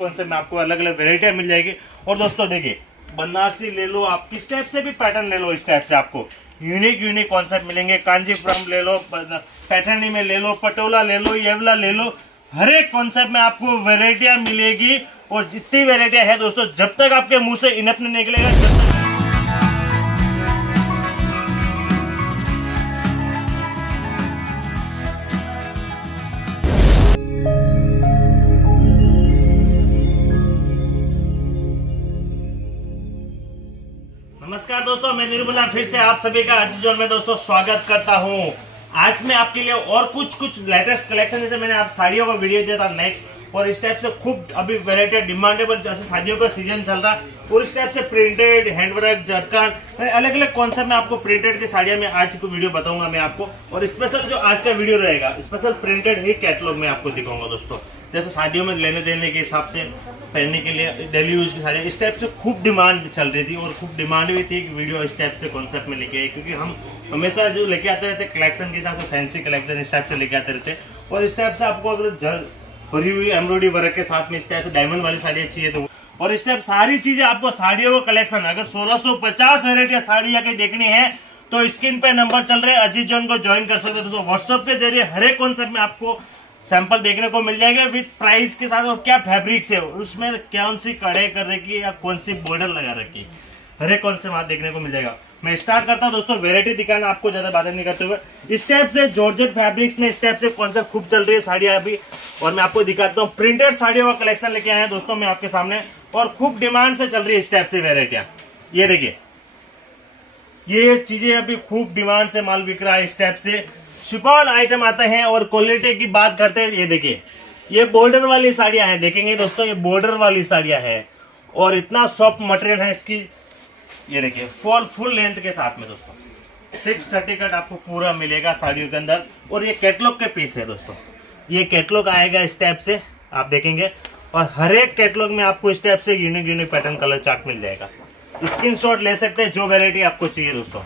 Concept में आपको अलग अलग वेराइटियां मिल जाएगी। और दोस्तों देखिए, बनारसी ले लो, आप किस टाइप से भी पैटर्न ले लो, इस टाइप से आपको यूनिक कॉन्सेप्ट मिलेंगे। कांजीपुरम ले लो, पैठनी में ले लो, पटोला ले लो, येवला ले लो, हर एक कॉन्सेप्ट में आपको वेराइटियां मिलेगी। और जितनी वेराइटियां है दोस्तों, जब तक आपके मुंह से इनफ नहीं निकलेगा, जब तक नमस्कार दोस्तों, मैं निर्मला फिर से आप सभी का आज जोन में दोस्तों स्वागत करता हूं। आज मैं आपके लिए और कुछ लेटेस्ट कलेक्शन, जैसे मैंने आप साड़ियों का वीडियो दिया था नेक्स्ट, और इस टाइप से खूब अभी वेराइटी डिमांडेबल, जैसे शादियों का सीजन चल रहा, और इस टाइप से प्रिंटेड, हैंडवर्क, झटकान, अलग अलग कॉन्सेप्ट में आपको प्रिंटेड की साड़ियां में आज को वीडियो बताऊंगा मैं आपको। और स्पेशल जो आज का वीडियो रहेगा, स्पेशल प्रिंटेड ही कैटलॉग में आपको दिखाऊंगा दोस्तों। जैसे शादियों में लेने देने के हिसाब से, पहनने के लिए डेली यूज की साड़ियाँ, इस टाइप से खूब डिमांड चल रही थी, और खूब डिमांड भी थी कि वीडियो इस टाइप से कॉन्सेप्ट में लेके आए, क्योंकि हम हमेशा जो लेके आते रहते कलेक्शन के हिसाब से, फैंसी कलेक्शन इस टाइप से लेके आते रहते। और इस टाइप से आपको अगर भरी हुई एम्ब्रॉयडरी वर्क के साथ में इस टाइप से डायमंड वाली साड़ियाँ चाहिए तो, और इस टाइप सारी चीजें आपको साड़ियों का कलेक्शन, अगर 1650 वेराइटी साड़ियाँ की देखनी है तो स्क्रीन पे नंबर चल रहे हैं, अजीत जोन को ज्वाइन कर सकते हैं दोस्तों। व्हाट्सएप के जरिए हर एक कॉन्सेप्ट में आपको सैंपल देखने को मिल जाएगा विद प्राइस के साथ, और क्या फैब्रिक्स है उसमें, कौन सी कढ़ाई कर रखी या कौन सी बॉर्डर लगा रखी, हर एक कॉन्सेप्ट वहां देखने को मिल जाएगा। मैं स्टार्ट करता हूं दोस्तों वेराइटी दिखाना, आपको ज्यादा बातें नहीं करते हुए। इस टाइप से जॉर्जेट फैब्रिक्स में इस टाइप से कॉन्सेप्ट खूब चल रही है साड़ियां अभी, और मैं आपको दिखाता हूँ प्रिंटेड साड़ियों का कलेक्शन लेके आए हैं दोस्तों मैं आपके सामने, और खूब डिमांड से चल रही है इस टाइप से वेराइटियां। ये देखिए, ये चीजें अभी खूब डिमांड से माल बिक रहा है इस टाइप से। शिफॉन आइटम आते हैं, और क्वालिटी की बात करते हैं। ये देखिए, ये बॉर्डर वाली साड़ियां हैं, देखेंगे दोस्तों, ये बॉर्डर वाली साड़ियां हैं, और इतना सॉफ्ट मटेरियल है इसकी। ये देखिए, फुल लेंथ के साथ में दोस्तों 630 कट आपको पूरा मिलेगा साड़ियों के अंदर। और ये कैटलॉग के पीस है दोस्तों, ये कैटलॉग आएगा इस टाइप से, आप देखेंगे। और हर एक कैटलॉग में आपको इस टाइप से यूनिक पैटर्न कलर चार्ट मिल जाएगा। स्क्रीनशॉट ले सकते हैं जो वेरायटी आपको चाहिए दोस्तों।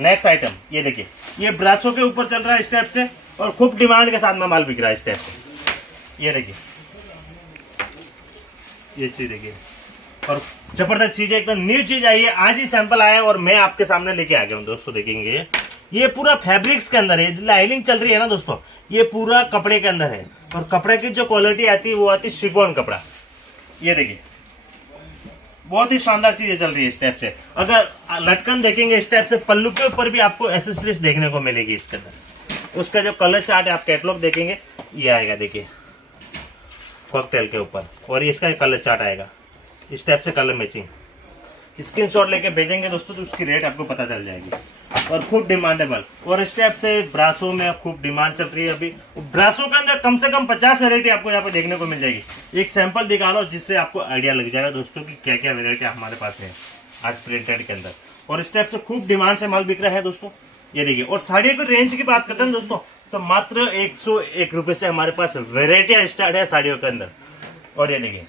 नेक्स्ट आइटम, ये देखिए, ये ब्रासो के ऊपर चल रहा है इस टाइप से, और खूब डिमांड के साथ में माल बिक रहा है इस टाइप से। ये देखिए, ये चीज देखिए, और जबरदस्त चीज है, एकदम न्यू चीज आई है, आज ही सैंपल आया और मैं आपके सामने लेके आ गया हूँ दोस्तों। देखेंगे, ये पूरा फैब्रिक्स के अंदर है, लाइनिंग चल रही है ना दोस्तों, ये पूरा कपड़े के अंदर है, और कपड़े की जो क्वालिटी आती है वो आती है शिफॉन कपड़ा। ये देखिए, बहुत ही शानदार चीजें चल रही है इस टाइप से। अगर लटकन देखेंगे इस टाइप से, पल्लू के ऊपर भी आपको एसेसरीज देखने को मिलेगी इसके अंदर। उसका जो कलर चार्ट है, आप कैटलॉग देखेंगे, ये आएगा देखिए कॉकटेल के ऊपर, और इसका कलर चार्ट आएगा इस टाइप से, कलर मैचिंग। स्क्रीनशॉट लेके भेजेंगे दोस्तों तो उसकी रेट आपको पता चल जाएगी, और खूब डिमांडेबल। और इस टाइप से ब्रासो में खूब डिमांड चल रही है अभी। ब्रासो के अंदर कम से कम 50 वेरायटी आपको यहाँ पे देखने को मिल जाएगी। एक सैंपल दिखा लो जिससे आपको आइडिया लग जाएगा दोस्तों कि क्या क्या वेरायटी हमारे पास है आज प्रिंटेड के अंदर। और इस टाइप से खूब डिमांड से माल बिक रहा है दोस्तों। ये देखिए, और साड़ियों की रेंज की बात करते हैं दोस्तों, तो मात्र 101 रुपये से हमारे पास वेरायटियाँ स्टार्ट है साड़ियों के अंदर। और ये देखिए,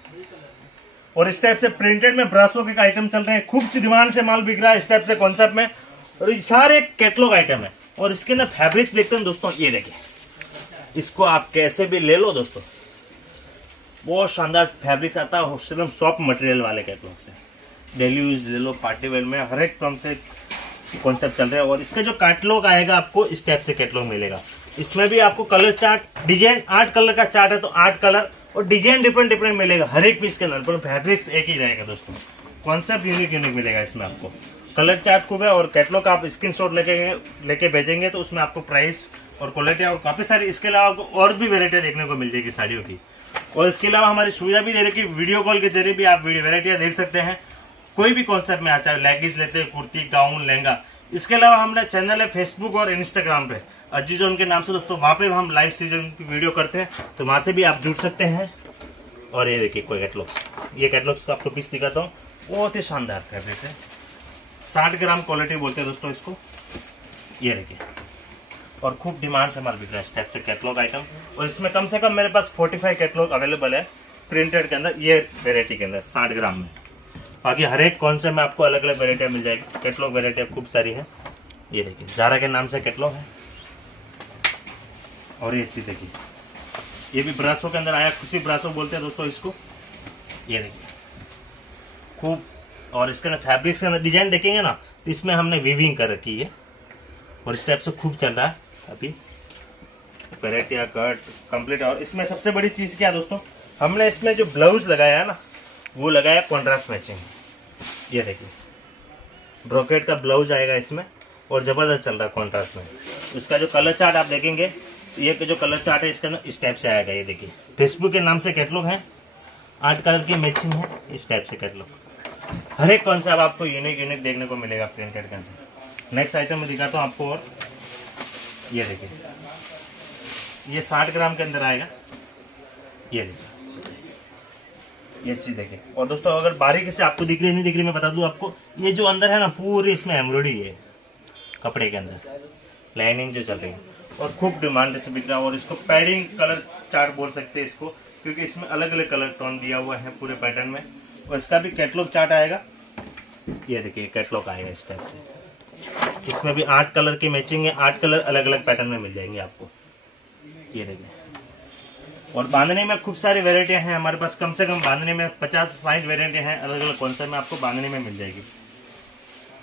और इस टाइप से प्रिंटेड में ब्रासो के आइटम चल रहे हैं, खूब डिमांड से माल बिक रहा है इस टाइप से कॉन्सेप्ट में, और ये सारे कैटलॉग आइटम है। और इसके अंदर फैब्रिक्स देखते हैं दोस्तों, ये देखिए, इसको आप कैसे भी ले लो दोस्तों, बहुत शानदार फैब्रिक्स आता है, एकदम सॉफ्ट मटेरियल वाले कैटलॉग से। डेली यूज ले लो, पार्टी वेयर में, हर एक क्रम से कॉन्सेप्ट चल रहा है। और इसका जो कैटलॉग आएगा आपको इस टाइप से कैटलॉग मिलेगा। इसमें भी आपको कलर चार्ट, डिजाइन 8 कलर का चार्ट है, तो 8 कलर और डिजाइन डिफरेंट मिलेगा हर एक पीस के अंदर, पर फैब्रिक्स एक ही रहेगा दोस्तों। कॉन्सेप्ट यूनिक मिलेगा इसमें आपको। कलर चार्ट खूब है, और कैटलॉग आप स्क्रीनशॉट लेके भेजेंगे तो उसमें आपको प्राइस और क्वालिटी और काफ़ी सारी, इसके अलावा आपको और भी वेराइटियाँ देखने को मिल जाएगी साड़ियों की। और इसके अलावा हमारी सुविधा भी दे रही है कि वीडियो कॉल के जरिए भी आप वेराइटियाँ देख सकते हैं, कोई भी कॉन्सेप्ट में, चाहे लेगिंग्स लेते हैं, कुर्ती, गाउन, लहंगा। इसके अलावा हमारा चैनल है फेसबुक और इंस्टाग्राम पे अजीत जोन के नाम से दोस्तों, वहाँ पे हम लाइव सीजन की वीडियो करते हैं, तो वहाँ से भी आप जुड़ सकते हैं। और ये देखिए कोई कैटलॉग्स, ये कैटलॉग्स को आपको पीस दिखाता हूँ, बहुत ही शानदार फैब्रिक है, 60 ग्राम क्वालिटी बोलते हैं दोस्तों इसको। ये देखिए, और खूब डिमांड से माल बिक रहा है इस टाइप से कैटलॉग आइटम। और इसमें कम से कम मेरे पास 45 कैटलॉग अवेलेबल है प्रिंटेड के अंदर, ये वेरायटी के अंदर 60 ग्राम में। बाकी हर एक कॉन्सेप्ट में आपको अलग अलग वेरायटियाँ मिल जाएगी, कैटलॉग वेरायटियाँ खूब सारी है। ये देखिए, जारा के नाम से कैटलॉग है। और ये चीज़ देखिए, ये भी ब्रासो के अंदर आया, खुशी ब्रासो बोलते हैं दोस्तों इसको। ये देखिए खूब। और इसके अंदर फैब्रिक्स के अंदर डिजाइन देखेंगे ना तो इसमें हमने वीविंग कर रखी है और इस टाइप से खूब चल रहा है अभी पैरेट या कट कंप्लीट। और इसमें सबसे बड़ी चीज़ क्या है दोस्तों, हमने इसमें जो ब्लाउज लगाया है ना वो लगाया कॉन्ट्रास्ट मैचिंग। ये देखिए ब्रोकेट का ब्लाउज आएगा इसमें और ज़बरदस्त चल रहा है कॉन्ट्रास्ट में। उसका जो कलर चार्ट आप देखेंगे, ये जो कलर चार्ट है इसके अंदर इस टाइप से आएगा। ये देखिए फेसबुक के नाम से कैटलॉग है, 8 कलर की मैचिंग है, इस टाइप से कैटलॉग। हर एक कॉन्सेप्ट आपको यूनिक देखने को मिलेगा प्रिंटेड के अंदर। नेक्स्ट आइटम में दिखाता हूँ आपको। और ये देखिए ये 60 ग्राम के अंदर आएगा। ये देखिए ये चीज़ देखिए। और दोस्तों अगर बारीकी से आपको दिख रही नहीं दिख रही मैं बता दूं आपको, ये जो अंदर है ना पूरी इसमें एम्ब्रॉयडरी है कपड़े के अंदर, लाइनिंग जो चल रही है और खूब डिमांड से बिक रहा है। और इसको पैडिंग कलर चार्ट बोल सकते हैं इसको, क्योंकि इसमें अलग अलग कलर टोन दिया हुआ है पूरे पैटर्न में। और इसका भी कैटलॉग चार्ट आएगा। ये देखिए कैटलॉग आएगा इस टाइप से। इसमें भी 8 कलर की मैचिंग है, 8 कलर अलग अलग पैटर्न में मिल जाएंगे आपको। ये देखिए और बांधने में खूब सारी वेराइटियाँ हैं हमारे पास, कम से कम बांधने में 50-60 वेराइटियाँ हैं, अलग अलग कॉन्सेप्ट में आपको बांधने में मिल जाएगी।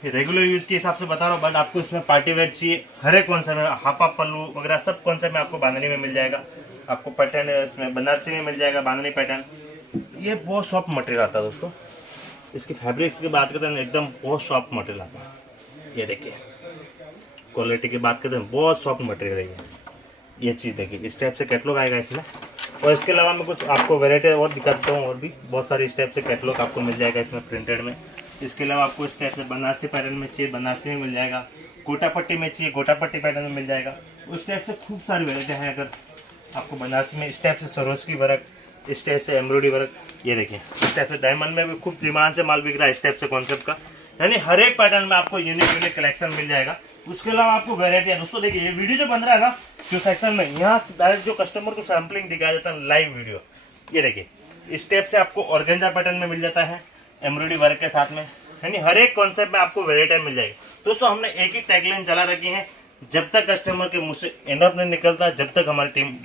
ये रेगुलर यूज़ के हिसाब से बता रहा हूँ, बट आपको इसमें पार्टी वेयर चाहिए, हर एक कॉन्सेप्ट में हाफा पल्लू वगैरह सब कॉन्सेप्ट में आपको बांधने में मिल जाएगा। आपको पैटर्न इसमें बनारसी में मिल जाएगा बांधनी पैटर्न। ये बहुत सॉफ्ट मटेरियल आता है दोस्तों। इसकी फैब्रिक्स की बात करते हैं एकदम बहुत सॉफ्ट मटेरियल आता है। ये देखिए क्वालिटी की बात करते हैं बहुत सॉफ्ट मटेरियल है ये चीज़ देखिए। इस टाइप से कैटलॉग आएगा इसमें। और इसके अलावा मैं कुछ आपको वैरायटी और दिखाता हूँ, और भी बहुत सारे इस टाइप से कैटलॉग आपको मिल जाएगा इसमें प्रिंटेड में। इसके अलावा आपको इस टाइप से बनारसी पैटर्न में चाहिए बनारसी में मिल जाएगा, गोटा पट्टी में चाहिए गोटा पट्टी पैटर्न में मिल जाएगा। उस टाइप से खूब सारी वैरायटी हैं। अगर आपको बनारसी में इस टाइप से सरोस्की वर्क, इस टाइप से एम्ब्रॉयडरी वर्क, ये देखिए इस टाइप से डायमंड में भी खूब डिमांड से माल बिक रहा है इस टाइप से कॉन्सेप्ट का। यानी हर एक पैटर्न में आपको यूनिक कलेक्शन मिल जाएगा। उसके अलावा आपको वेरायटी है दोस्तों। देखिए ये वीडियो जो बन रहा है ना जो सेक्शन में, यहाँ डायरेक्ट जो कस्टमर को सैम्पलिंग दिखाया जाता है लाइव वीडियो। ये देखिए इस स्टेप से आपको ऑर्गेंजा पैटर्न में मिल जाता है एम्ब्रॉयडरी वर्क के साथ में, यानी हर एक कॉन्सेप्ट में आपको वेरायटी मिल जाएगी। दोस्तों हमने एक ही टैगलाइन चला रखी है, जब तक कस्टमर के मुँह से एंड ऑफ नहीं निकलता जब तक हमारी टीम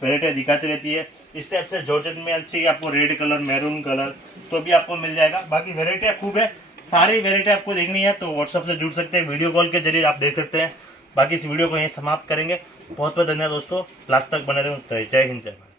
वेरायटी दिखाती रहती है। इस टाइप से जॉर्जेट में अच्छी आपको रेड कलर मैरून कलर तो भी आपको मिल जाएगा। बाकी वेरायटियाँ खूब है, सारी वेरायटी आपको देखनी है तो व्हाट्सएप से जुड़ सकते हैं, वीडियो कॉल के जरिए आप देख सकते हैं। बाकी इस वीडियो को यहीं समाप्त करेंगे। बहुत बहुत धन्यवाद दोस्तों, लास्ट तक बने रहे। जय हिंद जय भारत।